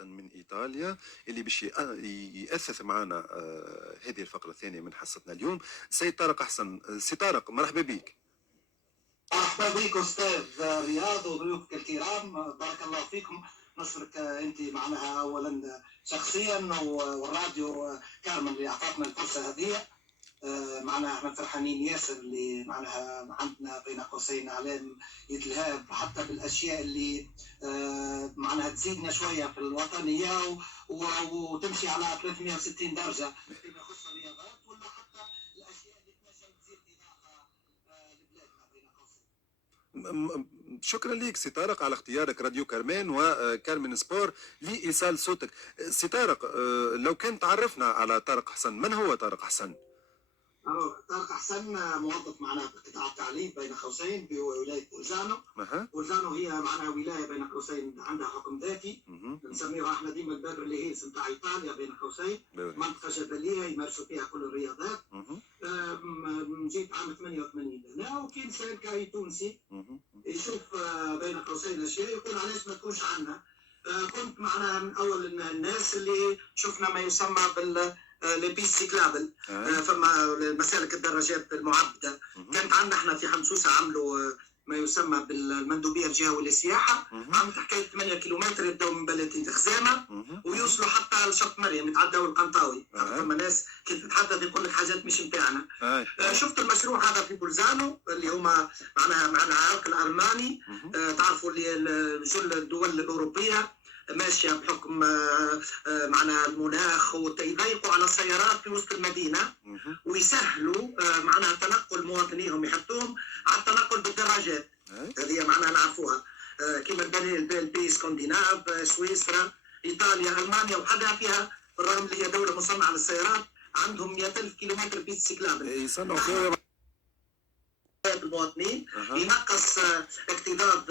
من إيطاليا اللي باش يأسس معنا هذه الفقرة الثانية من حصتنا اليوم سيد طارق حسن. سي طارق مرحبا بك. مرحبا بك أستاذ رياض وضيوفك الكرام، بارك الله فيكم. نشكرك أنت معناها أولا شخصيا والراديو كارمن اللي أعطتنا الفرصة هذه. معناها احنا فرحانين ياسر اللي معناها عندنا بين قوسين اعلام يتلهاب حتى بالاشياء اللي معناها تزيدنا شويه في الوطنيه وتمشي على 360 درجه فيما يخص الرياضات ولا حتى الاشياء اللي تنجم تزيد اضافه لبلادنا بين قوسين. شكرا لك سي طارق على اختيارك راديو كارمان وكارمن سبور لإيصال صوتك. سي طارق، لو كان تعرفنا على طارق حسن، من هو طارق حسن؟ طارق حسن موظف معنا في قطاع التعليم بين قوسين بولايه بولزانو. بولزانو هي معناها ولايه بين قوسين عندها حكم ذاتي، نسميها احنا ديما البيفرلي هيلز نتاع ايطاليا بين قوسين، منطقه جبليه يمارسوا فيها كل الرياضات. جيت عام 88 هنا، وكي انسان كاي تونسي يشوف بين قوسين اشياء يقول علاش ما تكونش عندنا. كنت معنا من اول الناس اللي شفنا ما يسمى بال لي بيست سيكلابل، فما مسالك الدراجات المعبده. كانت عندنا احنا في حمصوصه عملوا ما يسمى بالمندوبيه الجهويه للسياحه، عملت حكايه 8 كيلومتر يبداو من بلديه خزامه ويوصلوا حتى لشط مريم يتعداو القنطاوي. فما ناس كي تتحدث يقول لك حاجات مش نتاعنا. شفت المشروع هذا في بولزانو اللي هما معناها مع العرق الالماني. تعرفوا اللي جل الدول الاوروبيه ماشيه بحكم معناها المناخ ويضيقوا على السيارات في وسط المدينه ويسهلوا معناها تنقل مواطنيهم، يحطوهم على التنقل بالدراجات. هذه معناها نعرفوها كما البي اسكندناف، سويسرا، ايطاليا، المانيا، وحدها فيها بالرغم اللي هي دوله مصنعه للسيارات عندهم 100,000 كيلومتر بيست سيكلابل يصنعوا فيها المواطنين. ينقص اكتظاظ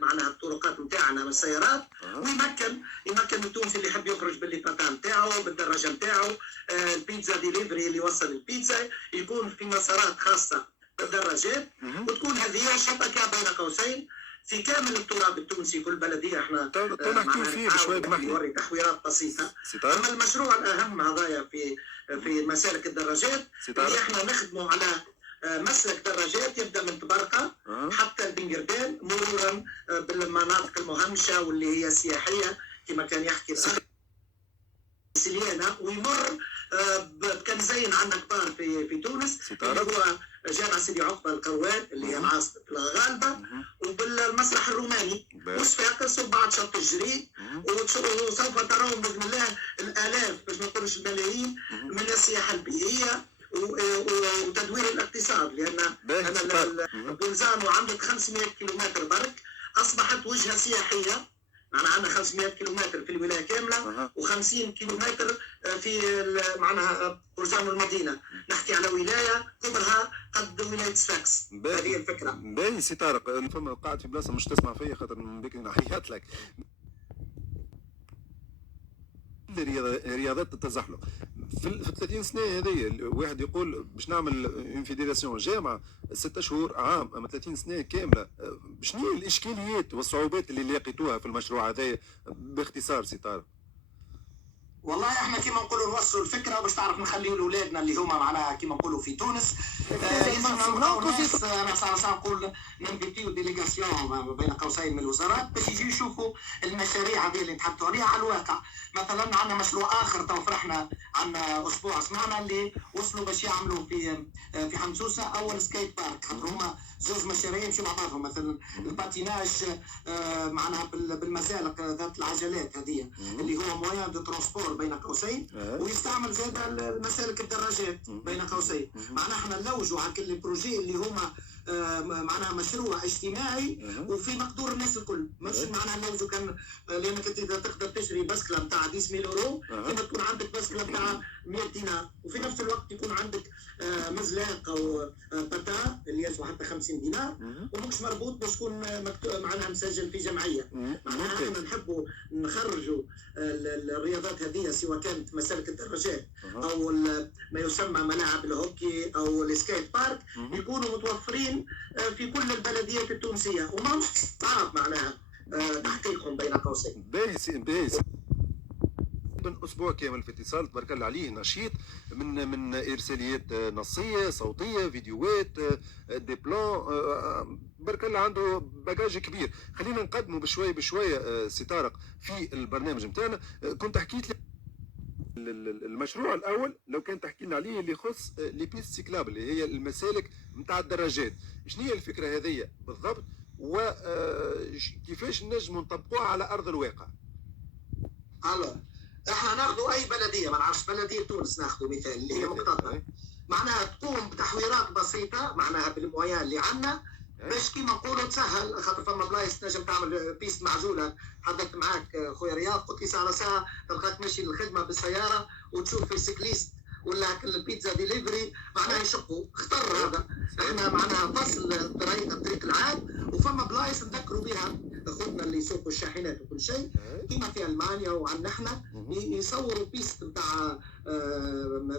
معناها الطرقات نتاعنا من السيارات، ويمكن التونسي اللي يحب يخرج بالليباتا نتاعو بالدراجه نتاعو. البيتزا ديليفري اللي يوصل البيتزا يكون في مسارات خاصه بالدراجات، وتكون هذه شبكه بين قوسين في كامل التراب التونسي. كل بلديه احنا نحكيو فيه بشوي نوري تحويرات بسيطه. اما المشروع الاهم هذايا في مسالك الدراجات اللي احنا نخدموا على مسلك دراجات يبدا من تبرقه حتى البنجردان مرورا بالمناطق المهمشه واللي هي سياحيه كما كان يحكي سليانه، ويمر بكنزين عندنا كبار في تونس اللي هو جامع سيدي عقبه القروان اللي هي العاصمه الغالبه، وبالمسرح الروماني وصفاقس وبعد شط الجريد. وسوف ترون باذن الله الالاف باش ما نقولش الملايين من السياحه البيئيه وتدوير الاقتصاد، لان بولزانو عندك 500 كيلومتر برك اصبحت وجهه سياحيه. عندنا 500 كيلومتر في الولايه كامله و50 كيلومتر في معناها بولزانو المدينه. نحكي على ولايه كبرها قد ولايه صفاقس. هذه الفكره. باهي سي طارق، فما قاعد في بلاصه مش تسمع فيا خاطر من بك نحيات لك. رياضات التزحلق في 30 سنه هذه الواحد يقول باش نعمل اون فيدراسيون جامعه 6 شهور عام، اما 30 سنه كامله. شنو الاشكاليات والصعوبات اللي لقيتوها في المشروع هذا باختصار سي طارق؟ والله احنا كيما نقولوا نوصلوا الفكره باش تعرف نخليوا لاولادنا اللي هما معناها كيما نقولوا في تونس. انا صار نقول ننفيتيو ديليغاسيون بين قوسين من الوزارات باش يجيو يشوفوا المشاريع هذه اللي نتحدثوا عليها على الواقع. مثلا عندنا مشروع اخر تو فرحنا عندنا اسبوع سمعنا اللي وصلوا باش يعملوا في حمصوصه اول سكيت بارك. خاطر هما زوج مشاريع يمشوا مع بعضهم. مثلا الباتيناج معناها بالمسالك ذات العجلات هذه اللي هو موان دو ترونسبور بين قوسين، ويستعمل زاد المسالك الدراجات بين قوسين. معناها احنا نلوجوا على كل البروجي اللي هما معناها مشروع اجتماعي وفي مقدور الناس الكل. مش معناها نلوجوا كان لانك انت تقدر تشتري بسكله نتاع 10,000 يورو كما تكون عندك بسكله نتاع 100 دينار، وفي نفس الوقت يكون عندك مزلاق او باتا اللي يسوى حتى 50 دينار ومش مربوط باش تكون معناها مسجل في جمعيه. معناها احنا نحبوا نخرجوا الرياضات هذه سواء كانت مسالك الدراجات او ما يسمى ملاعب الهوكي او السكيت بارك يكونوا متوفرين في كل البلديات التونسيه وما صعب معناها تحقيقهم بين قوسين. باهي من اسبوع كامل في اتصال تبارك الله عليه نشيط من ارساليات نصيه صوتيه فيديوهات دي بلان تبارك الله عنده باجاج كبير. خلينا نقدمه بشويه بشويه سي طارق في البرنامج نتاعنا. كنت حكيت لي المشروع الاول لو كان تحكي لنا عليه اللي يخص لي بيست سيكلابل اللي هي المسالك نتاع الدراجات. شنو هي الفكره هذه بالضبط وكيفاش نجموا نطبقوها على ارض الواقع؟ هلا احنا ناخذوا اي بلديه، ما نعرفش بلديه تونس ناخذوا مثال اللي هي مكتظه، معناها تقوم بتحويرات بسيطه معناها بالمويان اللي عندنا باش كيما نقولوا تسهل. خاطر فما بلايص تنجم تعمل بيست معزوله. حدثت معاك خويا رياض قلت لي ساعه ساعه تلقاك ماشي للخدمه بالسياره وتشوف في السيكليست ولا البيتزا ديليفري معناها يشقوا. اختر هذا احنا معناها فصل الطريق العام. وفما بلايص نذكروا بها اخوتنا اللي يسوقوا الشاحنات وكل شيء كيما في المانيا وعندنا احنا يصوروا بيست نتاع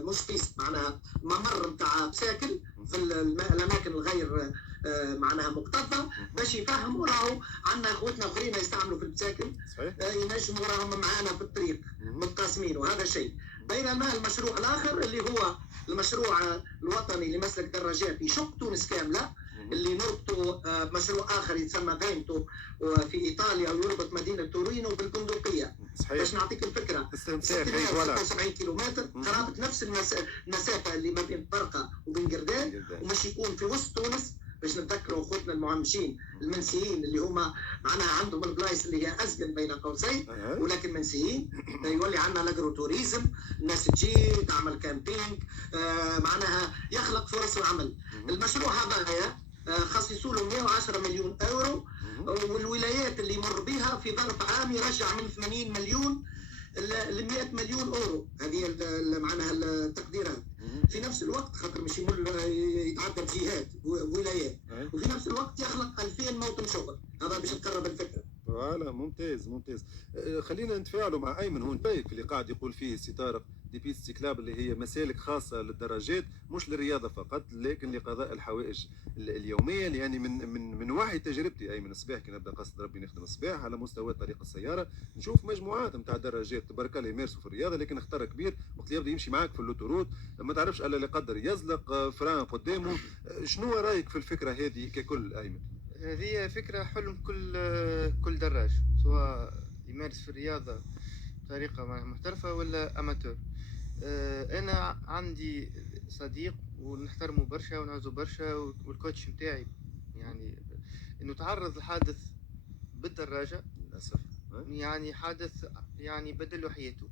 مش بيست معناها ممر نتاع بساكل في الاماكن الغير معناها مكتظه باش يفهموا راهو عندنا اخوتنا اخرين يستعملوا في البساكل ينجموا راهم معانا في الطريق متقاسمين. وهذا شيء. بينما المشروع الاخر اللي هو المشروع الوطني لمسلك دراجات يشق تونس كامله اللي نربطوا مشروع اخر يتسمى فينتو في ايطاليا ويربط مدينه تورينو بالبندقيه. باش نعطيك الفكره 76 كيلومتر قرابه نفس المسافه اللي ما بين طرقه وبين قردان ومش يكون في وسط تونس باش نتذكروا اخوتنا المهمشين المنسيين اللي هما معناها عندهم البلايص اللي هي اسجن بين قوسين ولكن منسيين. يولي عندنا لاجرو توريزم الناس تجي تعمل كامبينج معناها يخلق فرص العمل. المشروع هذا خصصوا له 110 مليون اورو والولايات اللي يمر بها في ظرف عام يرجع من 80 مليون ل 100 مليون اورو. هذه معناها التقديرات. في نفس الوقت خاطر مش يتعدى بجهات ولايات وفي نفس الوقت يخلق 2000 موطن شغل. هذا باش تقرب الفكره. فوالا ممتاز ممتاز. خلينا نتفاعلوا مع ايمن هون في اللي قاعد يقول فيه سي طارق دي بيست سيكلاب اللي هي مسالك خاصه للدراجات مش للرياضه فقط لكن لقضاء الحوائج اليوميه. يعني من وحي تجربتي ايمن الصباح كي نبدا قصد ربي نخدم الصباح على مستوى طريق السياره نشوف مجموعات نتاع دراجات تبارك الله يمارسوا في الرياضه لكن اختار كبير وقت يبدا يمشي معاك في اللوتورود ما تعرفش الا اللي قدر يزلق فران قدامه. شنو رايك في الفكره هذه ككل ايمن؟ هذه فكرة حلم كل دراج سواء يمارس في الرياضة بطريقة محترفة ولا أماتور. أنا عندي صديق ونحترمه برشا ونعزه برشا والكوتش متاعي يعني إنه تعرض لحادث بالدراجة للأسف يعني حادث يعني بدله حياته.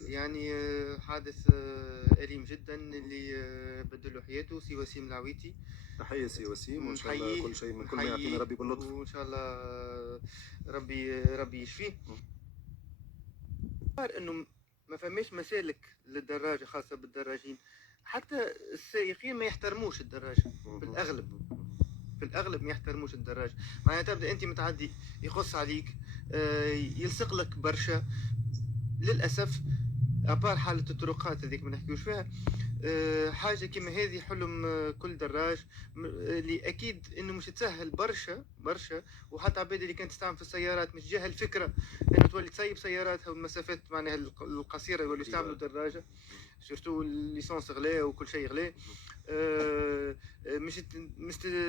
يعني حادث أليم جدا اللي بدله حياته سي وسيم العويتي. تحية سي وسيم وإن شاء الله كل شيء من كل ما يعطينا ربي باللطف وإن شاء الله ربي يشفيه. إنه ما فماش مسالك للدراجة خاصة بالدراجين. حتى السائقين ما يحترموش الدراجة في الأغلب ما يحترموش الدراجة. معناها تبدأ أنت متعدي يقص عليك يلصق لك برشا للأسف. أبار حالة الطرقات هذيك ما نحكيوش فيها. حاجة كما هذه حلم كل دراج اللي أكيد إنه مش تسهل برشا وحتى عباد اللي كانت تستعمل في السيارات مش جاها الفكرة إنه تولي تسيب سياراتها والمسافات معناها القصيرة يولي يستعملوا دراجة سورتو الليسانس غلا وكل شيء غلا.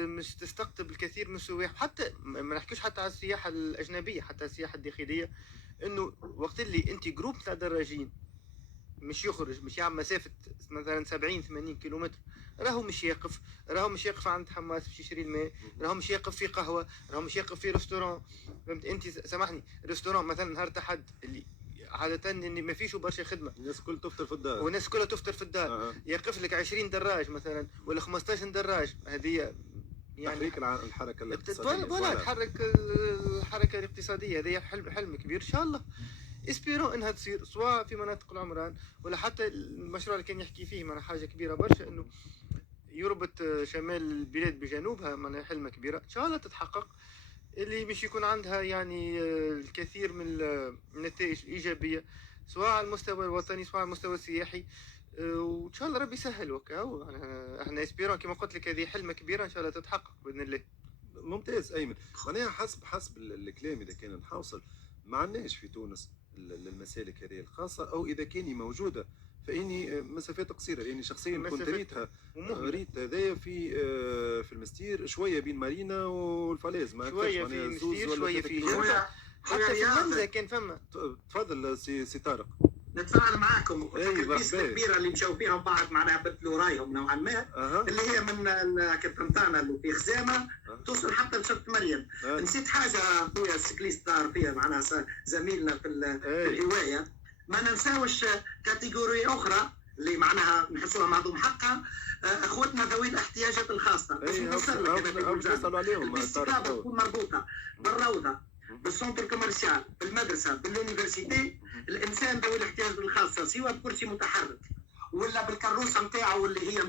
مش تستقطب الكثير من السواح. حتى ما نحكيش حتى على السياحة الأجنبية حتى السياحة الداخلية إنه وقت اللي أنت جروب تاع دراجين مش يخرج مش يعمل مسافة مثلا 70-80 كيلومتر راهو مش يقف عند حماس باش يشري الماء راهو مش يقف في قهوة راهو مش يقف في ريستوران. فهمت انت سامحني ريستوران مثلا نهار تحد اللي عادة اللي ما فيش برشا خدمة الناس كل تفطر في الدار والناس كلها تفطر في الدار يقف لك 20 دراج مثلا ولا 15 دراج. هذه يعني تحريك الحركة الاقتصادية ولا تحرك الحركة الاقتصادية. هذه حلم كبير إن شاء الله اسبيرون انها تصير سواء في مناطق العمران ولا حتى المشروع اللي كان يحكي فيه معنا حاجه كبيره برشا انه يربط شمال البلاد بجنوبها معنا حلمه كبيره ان شاء الله تتحقق اللي مش يكون عندها يعني الكثير من النتائج الايجابيه سواء على المستوى الوطني سواء على المستوى السياحي. وان شاء الله ربي يسهل وكا احنا اسبيرون كما قلت لك هذه حلمه كبيره ان شاء الله تتحقق باذن الله. ممتاز ايمن. معناها حسب الكلام اذا كان نحاصل ما عندناش في تونس للمسالك هذه الخاصه، او اذا كان موجوده فاني مسافات قصيره، لاني شخصيا كنت ريت هذايا في المستير شويه بين مارينا والفلاز، ما شويه في المستير شويه في جنة، حتى في المنزه كان فما. تفضل سي طارق. نتفاعل معاكم. البيست الكبيره اللي مشاو فيها بعض معناها بدلوا رايهم نوعا ما، اللي هي من الكابتن تاعنا اللي في خزامه توصل حتى لشط مريم. نسيت حاجه خويا السكليست دار فيها معناها زميلنا في الهوايه، ما ننساوش كاتيجوري اخرى اللي معناها نحسوها معظم حقها، اخوتنا ذوي الاحتياجات الخاصه. باش نفسر لك الاستفاده تكون مربوطه بالروضه، بالسنتر كوميرسيال، بالمدرسه، باليونيفرسيتي. الانسان ذوي الاحتياجات الخاصه سواء بكرسي متحرك ولا بالكروسه نتاعو اللي هي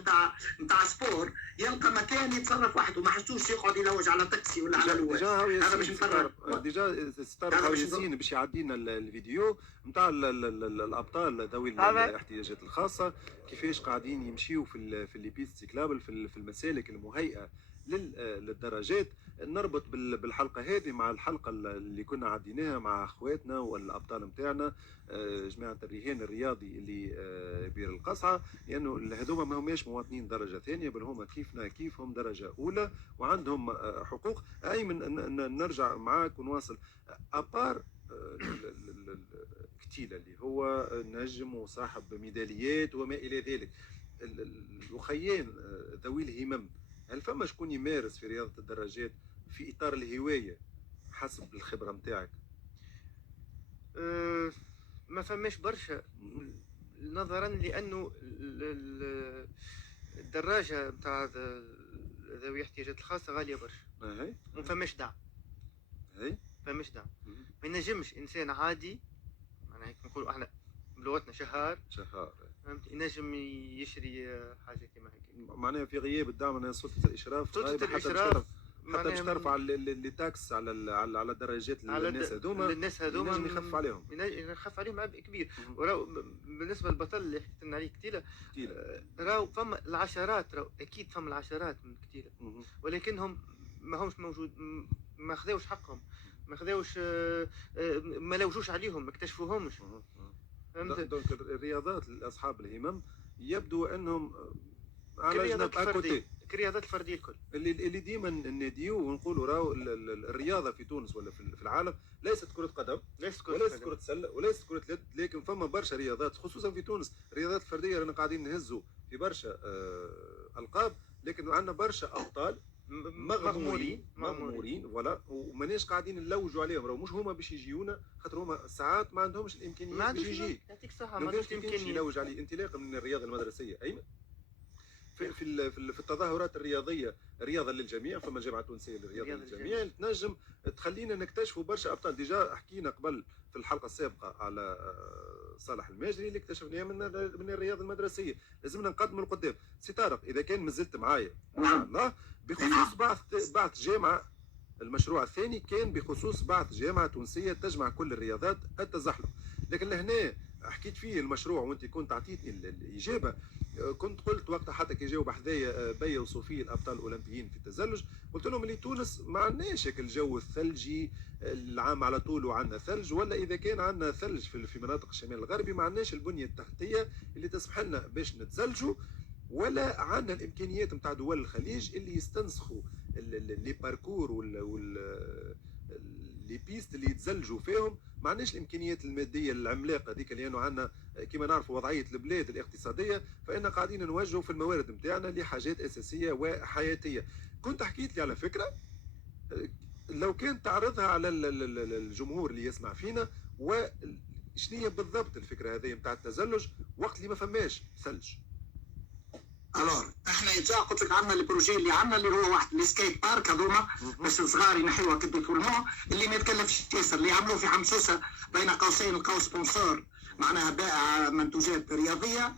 نتاع سبور، يلقى مكان يتصرف وحده، ما حسوش يقعد يلوج على تاكسي ولا على لواج. هذا باش نفرق ديجا ستار ياسين باش يعدينا الفيديو نتاع الابطال ذوي الاحتياجات الخاصه، كيفاش قاعدين يمشيو في لي بيست سيكلابل في المسالك المهيئه للدراجات. نربط بالحلقه هذه مع الحلقه اللي كنا عديناها مع اخواتنا والابطال نتاعنا جماعه الرهان الرياضي اللي بير القصعه، لانه يعني هذوما ما هماش مواطنين درجه ثانيه، بل هما كيفنا كيفهم درجه اولى وعندهم حقوق. ايمن نرجع معاك ونواصل. ابار كتيلة اللي هو نجم وصاحب ميداليات وما الى ذلك، الاخيان ذوي الهمم، هل فما شكون يمارس في رياضة الدراجات في إطار الهواية حسب الخبرة متاعك؟ ما فماش برشا، نظرا لأنه الدراجة متاع ذوي الاحتياجات الخاصة غالية برشا. ما فماش دعم. فماش دعم. ما ينجمش إنسان عادي، معناها هيك نقولوا احنا بلغتنا شهار فهمت، ينجم يشري حاجة كيما هيك. معناها في غياب الدعم من سلطة الإشراف، حتى باش ترفع لي تاكس على الدراجات للناس هذوما، ينجم يخف عليهم، يخف عليهم عبء كبير. وراو بالنسبه للبطل اللي حكيت لنا عليه كتيله، راو فما العشرات، راو اكيد فما العشرات من كتيله، ولكنهم ما همش موجود، ما خذاوش حقهم، ما خذاوش، ما لوجوش عليهم، ما اكتشفوهمش. فهمت؟ دونك الرياضات لاصحاب الهمم يبدو انهم على جنب اكوتي الرياضات الفرديه الكل اللي ديما ناديو ونقولوا راهو الرياضه في تونس ولا في العالم ليست كره قدم، وليست كره سله، وليست كره يد، لكن فما برشا رياضات خصوصا في تونس. الرياضات الفرديه رانا قاعدين نهزوا في برشا القاب، لكن عندنا برشا ابطال مغمورين ولا، وماناش قاعدين نلوجوا عليهم. راهو مش هما باش يجيونا، خاطر هما ساعات ما عندهمش الامكانيات باش يجي. يعطيك الصحه، ما عندهمش الامكانيات يلوج عليه. انطلاقا من الرياضه المدرسيه ايمن في التظاهرات الرياضيه، رياضه للجميع، فما جامعه تونسيه للرياضه للجميع تنجم تخلينا نكتشفوا برشا ابطال. ديجا حكينا قبل في الحلقه السابقه على صالح الماجري اللي اكتشفناه من الرياضه المدرسيه. لازمنا نقدموا لقدام. سي طارق، اذا كان مازلت معايا ان شاء الله، بخصوص بعث جامعه، المشروع الثاني كان بخصوص بعث جامعه تونسيه تجمع كل الرياضات التزحلق. لكن لهنا حكيت فيه المشروع وانت كنت اعطيتني الاجابه، كنت قلت وقتها حتى كي جاوا بحذايا بيا وصوفي الابطال الاولمبيين في التزلج، قلت لهم اللي تونس ما عندناش الجو الثلجي العام على طول وعندنا ثلج، ولا اذا كان عندنا ثلج في مناطق الشمال الغربي ما عندناش البنيه التحتيه اللي تسمح لنا باش نتزلجوا، ولا عندنا الامكانيات نتاع دول الخليج اللي يستنسخوا لي باركور لي بيست اللي يتزلجوا فيهم. ما عندناش الامكانيات الماديه العملاقه هذيك، لانه عندنا كما نعرفوا وضعيه البلاد الاقتصاديه، فإن قاعدين نوجهوا في الموارد نتاعنا لحاجات اساسيه وحياتيه. كنت حكيت لي على فكره، لو كان تعرضها على الجمهور اللي يسمع فينا، وشنو بالضبط الفكره هذه نتاع التزلج وقت اللي ما فماش ثلج. الور احنا يجا قلت لك عندنا البروجي اللي عندنا اللي هو واحد السكيت بارك هذوما باش الصغار ينحيوها كي يدخلوا، اللي ما يتكلفش ياسر، اللي عملوه في حمسوسه بين قوسين لقاو سبونسور معناها بائع منتوجات رياضيه،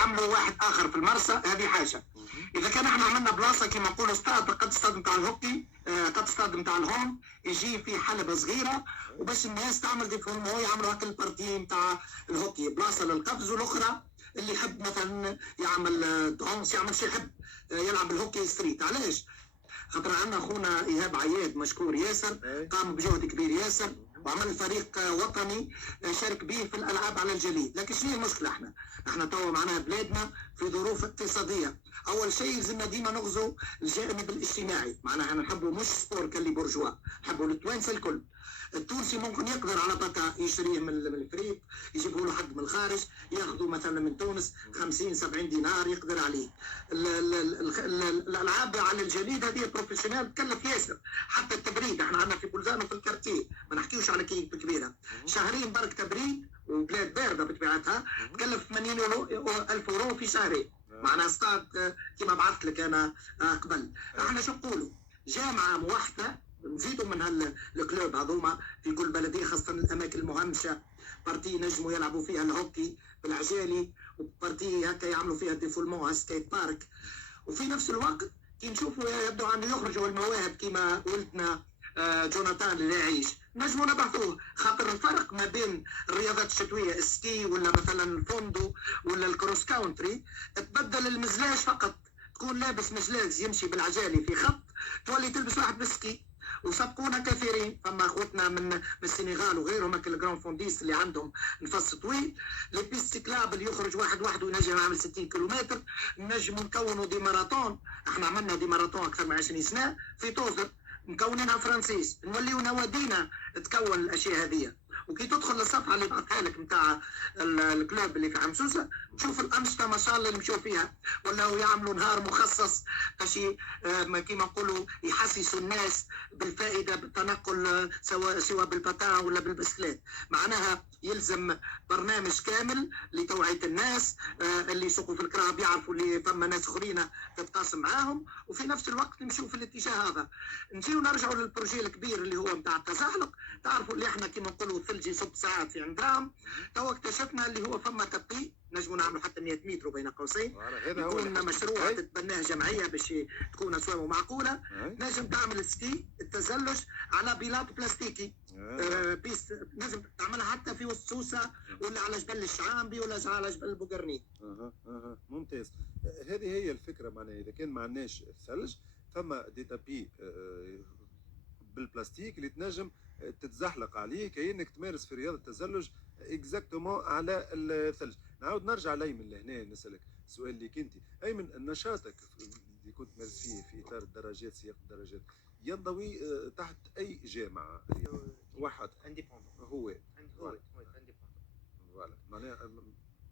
عملوا واحد اخر في المرسى. هذه حاجه. اذا كان احنا عملنا بلاصه كما نقولوا استاد، قد استاد نتاع الهوكي، قد استاد نتاع الهون، يجي في حلبه صغيره وباش الناس تعمل ديفورمو يعملوا هكا البارتي نتاع الهوكي، بلاصه للقفز، والاخرى اللي يحب مثلا يعمل دونس، يعمل شي يحب يلعب الهوكي ستريت. علاش؟ خاطر عندنا خونا ايهاب عياد مشكور ياسر، قام بجهد كبير ياسر وعمل فريق وطني شارك به في الالعاب على الجليد. لكن شنو هي المشكله؟ احنا توا معناها بلادنا في ظروف اقتصاديه. اول شيء لازمنا ديما نغزو الجانب الاجتماعي، معناها نحبوا مش سبور كاللي بورجوا، نحبوا التوانسه الكل. التونسي ممكن يقدر على بكا يشريه من الفريق، يجيبوا له حد من الخارج ياخذوا مثلا من تونس 50 70 دينار يقدر عليه. الالعاب على الجليد هذه بروفيشنال تكلف ياسر، حتى التبريد احنا عندنا في بلزانه في الكارتيه، ما نحكيوش على كيف كبيره، شهرين برك تبريد وبلاد بارده بطبيعتها تكلف 80,000 يورو في شهرين. معناها ستاد كما بعثت لك انا قبل. احنا شو نقولوا؟ جامعه موحده نزيدوا من الكلوب هذوما في كل بلديه، خاصه الاماكن المهمشه، بارتي نجموا يلعبوا فيها الهوكي بالعجالي، وبارتي هكا يعملوا فيها ديفولمون سكيت بارك. وفي نفس الوقت كي نشوفوا يبدو ان يخرجوا المواهب كما ولدنا جوناثان اللي يعيش، نجموا نبحثوه. خاطر الفرق ما بين الرياضات الشتويه السكي ولا مثلا الفوندو ولا الكروس كاونتري، تبدل المزلاج فقط، تكون لابس مزلاج يمشي بالعجالي في خط، تولي تلبس واحد بالسكي. وسبقونا كثيرين، فما اخوتنا من السنغال وغيرهم الجراند فونديست اللي عندهم نفس طويل، لي بيست كلاب اللي يخرج واحد وحده ينجم يعمل 60 كيلومتر. نجموا نكونوا دي ماراثون، احنا عملنا دي ماراثون اكثر من 20 سنه في توزر، مكونينها فرانسيس، نوليو نوادينا تكون الاشياء هذه. وكي تدخل الصفحه اللي بعثها لك نتاع الكلوب اللي في حمسوسه، تشوف الانشطه ما شاء الله اللي مشوا فيها، ولا يعملوا نهار مخصص باش كيما نقولوا يحسسوا الناس بالفائده بالتنقل، سواء بالباتان ولا بالبسكليت. معناها يلزم برنامج كامل لتوعيه الناس، اللي يسوقوا في الكراب يعرفوا اللي فما ناس اخرين تتقاسم معاهم، وفي نفس الوقت نمشوا في الاتجاه هذا. نجيو نرجعوا للبروجي الكبير اللي هو نتاع التزحلق. تعرفوا اللي احنا كيما نقولوا الثلج يصب ساعات في عندام، توا اكتشفنا اللي هو فما تبقي نجموا نعملوا حتى 100 متر بين قوسين، يكون مشروع تتبناه جمعيه باش تكون اسوامه معقوله. نجم تعمل سكي التزلج على بلاط بلاستيكي، بيست نجم تعملها حتى في وسط سوسه ولا على جبل الشعامبي ولا على جبل البوقرنيت. ممتاز. هذه هي الفكره، معناها اذا كان ما عندناش الثلج فما دي تابي بالبلاستيك اللي تنجم تتزحلق عليه كأنك تمارس في رياضه التزلج اكزاكتومون على الثلج. نعاود نرجع لأيمن لهنا نسالك سؤال اللي كنت ايمن، نشاطك اللي كنت تمارس فيه في اطار الدراجات، سياق الدراجات، ينضوي تحت اي جامعه وحد هو فوالا؟ معناها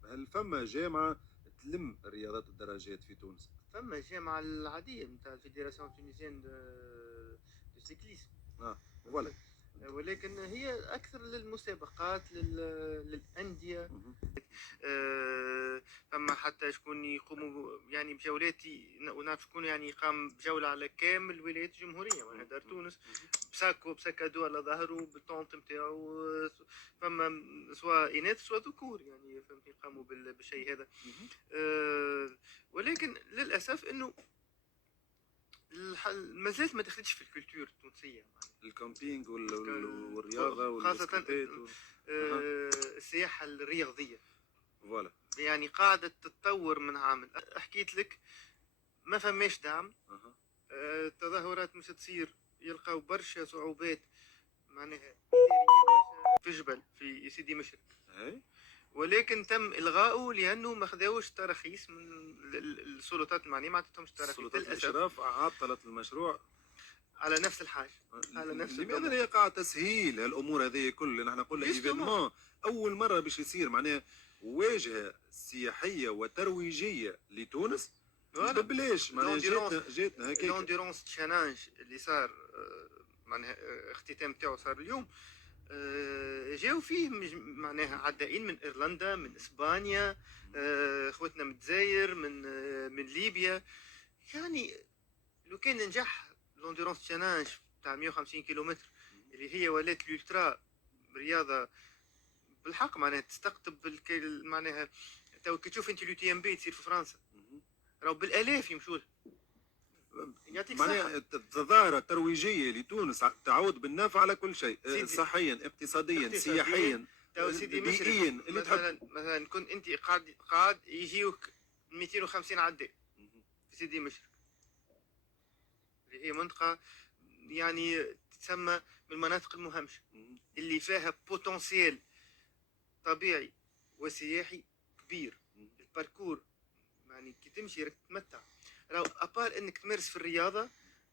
هل فما جامعه تلم رياضات الدراجات في تونس؟ فما الجامعه العاديه نتاع الفيدراسيون تونيزيان دو سيكليسم، فوالا، ولكن هي اكثر للمسابقات للانديه. فما حتى شكون يقوموا يعني بجولات، ونعرف شكون يعني قام بجوله على كامل ولايات الجمهوريه، معناها دار تونس بساكادو على ظهره بالطونط نتاعو. فما سواء اناث سواء ذكور يعني فهمتني قاموا بالشيء هذا. ولكن للاسف انه مازالت ما دخلتش في الكولتور التونسيه، الكامبينج والرياضه خاصه السياحه الرياضيه فوالا، يعني قاعده تتطور من عام. حكيت لك ما فماش دعم، التظاهرات مش تصير، يلقاو برشا صعوبات معناها في جبل في سيدي مشرق، ولكن تم الغائه لانه ما خداوش تراخيص من السلطات المعنيه، ما عطتهمش تراخيص. سلطات الاشراف عطلت المشروع على نفس الحاجه، على نفس لماذا لا يقع تسهيل الامور هذه كل؟ نحن قلنا ايفينمون اول مره باش يصير معناها واجهه سياحيه وترويجيه لتونس ببلاش، معناها جاتنا هكاك. لونديرونس تشالنج اللي صار معناها اختتام تاعو صار اليوم، جاو فيه معناها عدائين من ايرلندا، من اسبانيا، اخوتنا من الجزائر، من ليبيا. يعني لو كان نجح لونديرونس تشالنج تاع 150 كيلومتر اللي هي ولات الالترا رياضه بالحق، معناها تستقطب معناها تو كي تشوف انت اليو تي ام بي تصير في فرنسا راهو بالالاف يمشوا يعطيك معناها تظاهره ترويجيه لتونس تعود بالنافع على كل شيء، صحيا اقتصاديا سياحيا بيئيا. اللي مثلا كنت انت قاعد يجيوك 250 عداء في سيدي مشرق، اللي هي منطقة يعني تسمى من المناطق المهمشة اللي فيها بوتنسيال طبيعي وسياحي كبير. الباركور يعني كي تمشي راك تتمتع، راهو ابار انك تمارس في الرياضة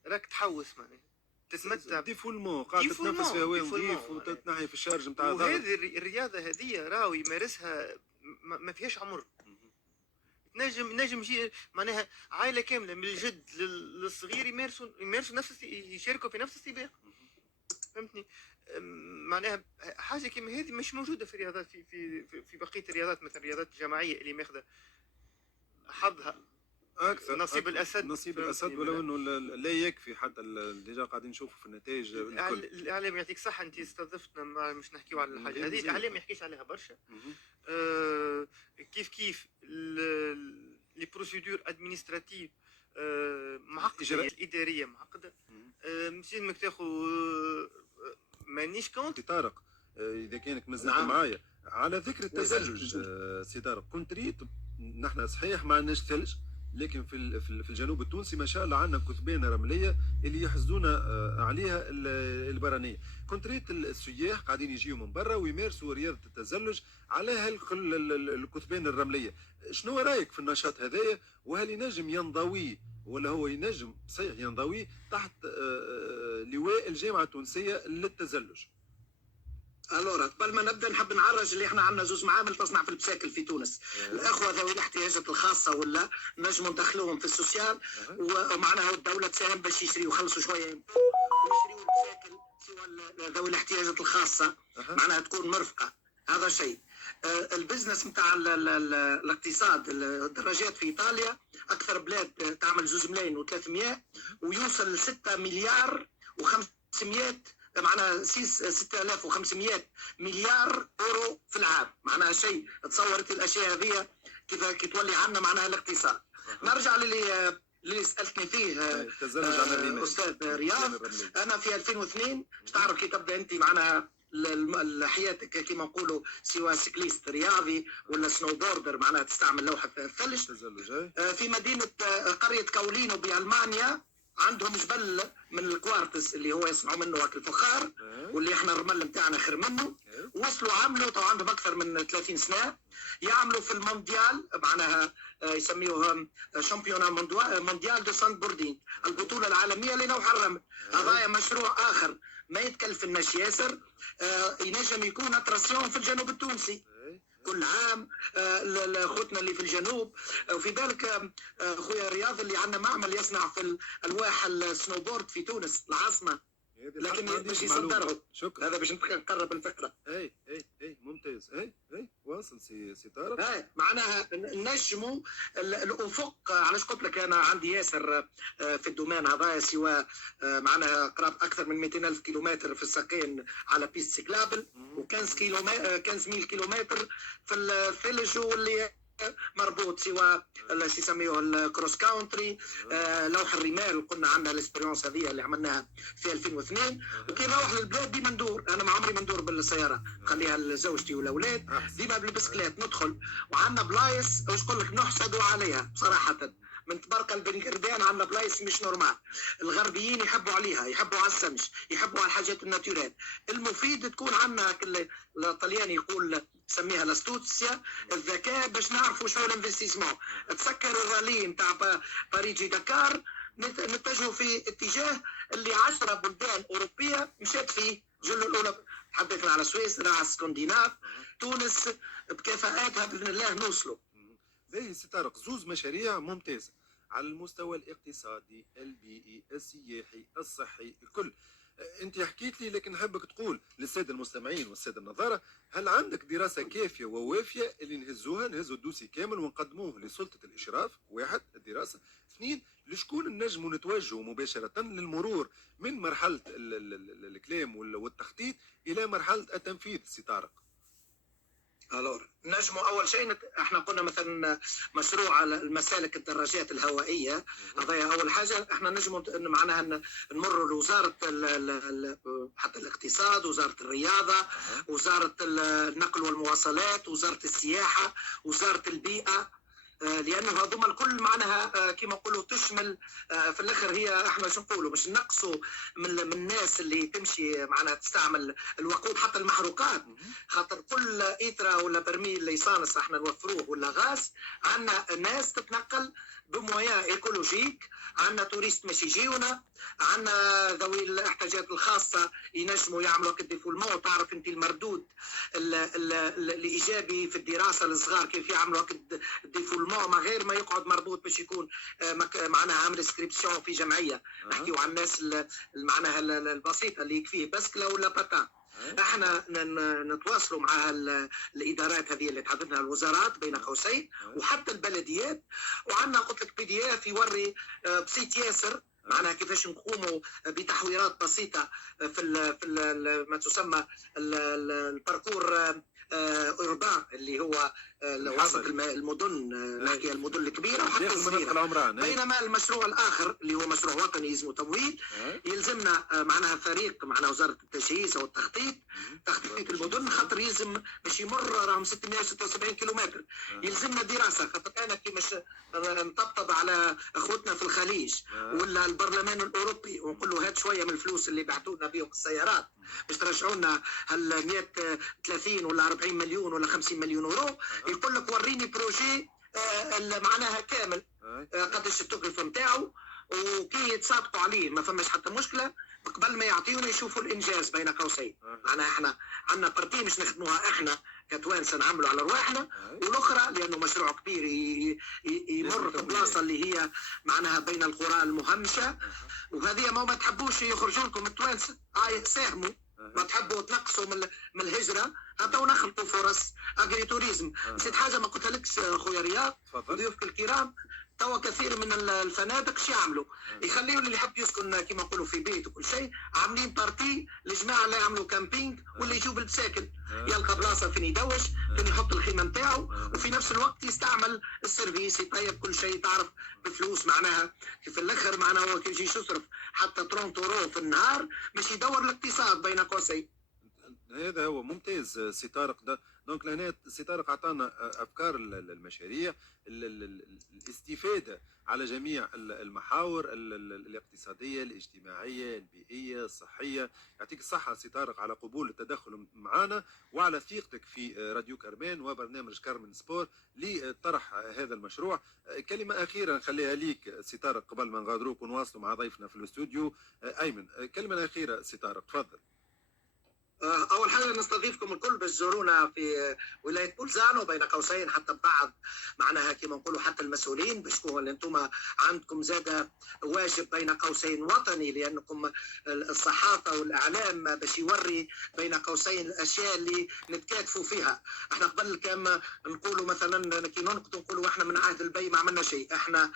راك تحوس معناها تتمتع ديفولمون قاعد تتنفس في هواء نظيف وتتنحي في الشارج نتاع وهذه الرياضة هذه راهو يمارسها ما فيهاش عمر. نجم معناها عائلة كاملة من الجد للصغير يمارسوا يشاركوا في نفس السباق. فهمتني؟ معناها حاجة كيما هذه مش موجودة في الرياضات في بقية الرياضات، مثلا الرياضات الجماعية اللي ماخذة حظها اكثر نصيب الاسد. ولو انه لا يكفي حتى ديجا قاعدين نشوفوا في النتائج. الاعلام يعطيك صح، انت استضفتنا مش نحكيو على الحاجه هذه، الاعلام ما يحكيش عليها برشا. كيف لي بروسيدور ادمينستراتيف معقده، الاداريه معقده. مش لازمك تاخذ مانيش كونت. طارق اذا كانك مازلت معايا على ذكر التزلج سي طارق، كنت ريت نحن صحيح ما عندناش ثلج، لكن في الجنوب التونسي ما شاء الله عندنا كثبان رمليه اللي يحزدون عليها البرانيه. كنت ريت السياح قاعدين يجيوا من برا ويمارسوا رياضه التزلج على الكثبان الرمليه. شنو رايك في النشاط هذايا، وهل ينجم ينضوي ولا هو ينجم صحيح ينضوي تحت لواء الجامعه التونسيه للتزلج؟ الورا قبل ما نبدا نحب نعرج اللي احنا عندنا زوج معامل تصنع في البساكل في تونس. الاخوه ذوي الاحتياجات الخاصه ولا نجموا ندخلوهم في السوسيال، ومعناها الدوله تساهم باش يشريوا يخلصوا شويه ويشريوا البساكل سوى ذوي الاحتياجات الخاصه، معناها تكون مرفقه. هذا شيء. البزنس نتاع الاقتصاد، الدراجات في ايطاليا اكثر بلاد تعمل 2 ملايين و300 ويوصل ل 6 مليار و500، معناها 6500 مليار اورو في العام. معناها شيء تصورت الاشياء هذه كيف تولي عندنا معناها الاقتصاد. نرجع اللي سالتني فيه استاذ رياض. انا في 2002 تعرف كي تبدا انت معناها حياتك كما نقولوا سواء سيكليست رياضي ولا سنو بوردر، معناها تستعمل لوحه في الثلج. في مدينه قريه كاولينو بالمانيا عندهم جبل من الكوارتز اللي هو يصنعوا منه هاك الفخار، واللي احنا الرمل نتاعنا خير منه. وصلوا عملوا تو عندهم اكثر من 30 سنه يعملوا في المونديال، معناها يسميوها شامبيونا مونديال دو ساند بوردين، البطوله العالميه للوح الرمل. هذا مشروع اخر ما يتكلف الناس ياسر، ينجم يكون اتراسيون في الجنوب التونسي كل عام لاخوتنا اللي في الجنوب. وفي ذلك خويا رياض اللي عندنا معمل يصنع في الواح السنوبورد في تونس العاصمه، لكن باش يصدروا. هذا باش نقرب الفكره. اي ممتاز. اي واصل سي طارق. معناها نجموا الافق. علاش قلت لك انا عندي ياسر في الدومين هذا، سواء معناها قراب اكثر من 200,000 كيلومتر في الساقين على بيست سيكلابل، و15,000 كيلومتر في الثلج واللي مربوط، سواء يسميوه الكروس كاونتري، لوح الرمال. قلنا عندنا الاسبريونس هذه اللي عملناها في 2002. وكي نروح للبلاد ديما ندور، انا ما عمري ما ندور بالسياره، خليها لزوجتي والاولاد، ديما بالبسكليت ندخل. وعندنا بلايص واش نقول لك نحسدوا عليها بصراحه، من تبارك البنكردان عندنا بلايص مش نورمال. الغربيين يحبوا عليها، يحبوا على السمش، يحبوا على الحاجات الناتورال. المفيد تكون عندنا الطلياني يقول سميها لاستوتسيا، الذكاء باش نعرفوا شنو الانفستيسمون. تسكروا الرالي نتاع باريجي دكار، نتجهوا في اتجاه اللي 10 بلدان اوروبيه مشات فيه. جل الاولى تحدثنا على سويسرا، على السكندناف، تونس بكفاءاتها باذن الله نوصلوا. باهي سي طارق، زوز مشاريع ممتازه على المستوى الاقتصادي، البيئي، السياحي، الصحي، الكل. انت حكيت لي، لكن نحبك تقول للساده المستمعين والساده النظاره، هل عندك دراسه كافيه ووافيه اللي نهزوا الدوسي كامل ونقدموه لسلطه الاشراف؟ واحد الدراسه. اثنين، لشكون نجموا نتوجهوا مباشره للمرور من مرحله الكلام والتخطيط الى مرحله التنفيذ سي طارق؟ نجموا اول شيء احنا قلنا مثلا مشروع المسالك الدراجات الهوائيه، هذا اول حاجه. احنا نجموا معناها نمروا لوزاره حتى الاقتصاد، وزاره الرياضه، وزاره النقل والمواصلات، وزاره السياحه، وزاره البيئه، لانه هذوما الكل معناها كما نقولوا تشمل في الاخر هي احنا شو نقولوا مش نقصوا من الناس اللي تمشي معناها تستعمل الوقود حتى المحروقات، خاطر كل ايترا ولا برميل ليسانس احنا نوفروه ولا غاز عندنا ناس تتنقل بمويا ايكولوجيك، عندنا توريست مش يجيونا، عندنا ذوي الاحتياجات الخاصه ينجموا يعملوا كالديفولمون. تعرف انت المردود الايجابي في الدراسه الصغار كيف يعملوا الديفولمون ما غير ما يقعد مربوط باش يكون معناها عامل انسكريبسيون في جمعيه. نحكيو عن الناس معناها البسيطه اللي يكفيه بسكله ولا باتان. احنا نتواصلوا مع الادارات هذه اللي تحدثنا الوزارات بين قوسين وحتى البلديات، وعندنا قلت لك PDF يوري بسيط ياسر معناها كيفاش نقوموا بتحويرات بسيطه في ما تسمى الباركور اوربان اللي هو وسط المدن، نحكي المدن الكبيره وحتى الصغيره. بينما المشروع الاخر اللي هو مشروع وطني يلزمه تمويل، يلزمنا معناها فريق معناها وزاره التجهيز او التخطيط، تخطيط المدن، خاطر يلزم باش يمر راهم 676 كيلومتر. يلزمنا دراسه، خاطر انا كي مش نطبطب على اخوتنا في الخليج ولا البرلمان الاوروبي ونقول له هات شويه من الفلوس اللي بعتونا بهم السيارات باش ترجعوا لنا هال 130 ولا 40 مليون ولا 50 مليون اورو، يقول لك وريني بروجي معناها كامل قداش التكلفه نتاعو، وكي يتصادقوا عليه ما فماش حتى مشكله، قبل ما يعطيونا يشوفوا الانجاز بين قوسين. معناها احنا عندنا بارتي مش نخدموها احنا كتوانسه نعملوا على رواحنا، والاخرى لانه مشروع كبير يمر في بلاصه اللي هي معناها بين القرى المهمشه، وهذه ما تحبوش يخرجوا لكم التوانسه ساهموا، ما تحبوا تنقصوا من الهجره، هاتوا نخلقوا فرص اجري توريزم. نسيت حاجه ما قلتها لكش خويا رياض ضيوفك الكرام، توا كثير من الفنادق شو يعملوا؟ يخليوا اللي يحب يسكن كما نقولوا في بيت وكل شيء، عاملين بارتي لجماعه اللي يعملوا كامبينج، واللي يجوا بالساكن يلقى بلاصه فين يدوش، فين يحط الخيمه نتاعو، وفي نفس الوقت يستعمل السيرفيس، يطيب كل شيء، تعرف بفلوس معناها في الاخر معناها هو كي يجي يصرف حتى 30 اورو في النهار باش يدور الاقتصاد بين قوسين. هذا هو ممتاز سي طارق. دونك لهنا سي طارق عطانا افكار المشاريع، الاستفاده على جميع المحاور الاقتصاديه، الاجتماعيه، البيئيه، الصحيه. يعطيك الصحه سي طارق على قبول التدخل معنا وعلى ثقتك في راديو كرمان وبرنامج كارمن سبور لطرح هذا المشروع. كلمه اخيره نخليها ليك سي طارق قبل ما نغادروك ونواصلوا مع ضيفنا في الاستوديو ايمن. كلمه اخيره سي طارق تفضل. اول حاجه نستضيفكم الكل باش تزورونا في ولايه بولزانو بين قوسين، حتى بعض معناها كما نقولوا حتى المسؤولين باش تكونوا انتم عندكم زاده واجب بين قوسين وطني، لانكم الصحافه والاعلام باش يوري بين قوسين الاشياء اللي نتكاتفوا فيها. احنا قبل كان نقولوا مثلا كي ننقدوا نقولوا احنا من عهد البي ما عملنا شيء، احنا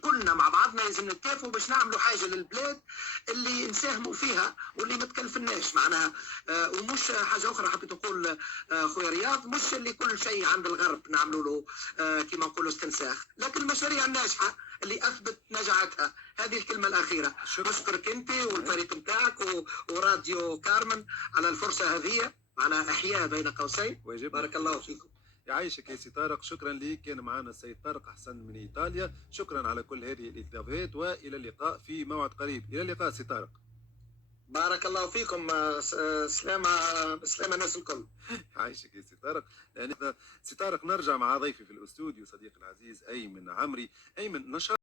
كلنا مع بعضنا لازم نتكاتفوا باش نعملوا حاجه للبلاد اللي نساهموا فيها واللي ما تكلفناش معناها. ومش حاجه اخرى حبيت نقول خويا رياض، مش اللي كل شيء عند الغرب نعملوا له كما نقولوا استنساخ، لكن المشاريع الناجحه اللي اثبت نجاعتها. هذه الكلمه الاخيره. نشكرك انت والفريق نتاعك وراديو كارمن على الفرصه هذه على احياء بين قوسين. بارك الله فيكم. يعيشك يا سي طارق، شكرا لك. كان معنا السيد طارق حسن من ايطاليا. شكرا على كل هذه الاضافات، والى اللقاء في موعد قريب. الى اللقاء سي طارق. بارك الله فيكم. سلامة الناس الكل. عايشك يا سي طارق. لأن سي طارق نرجع مع ضيفي في الاستوديو صديقي العزيز أيمن عمري. أيمن نشاط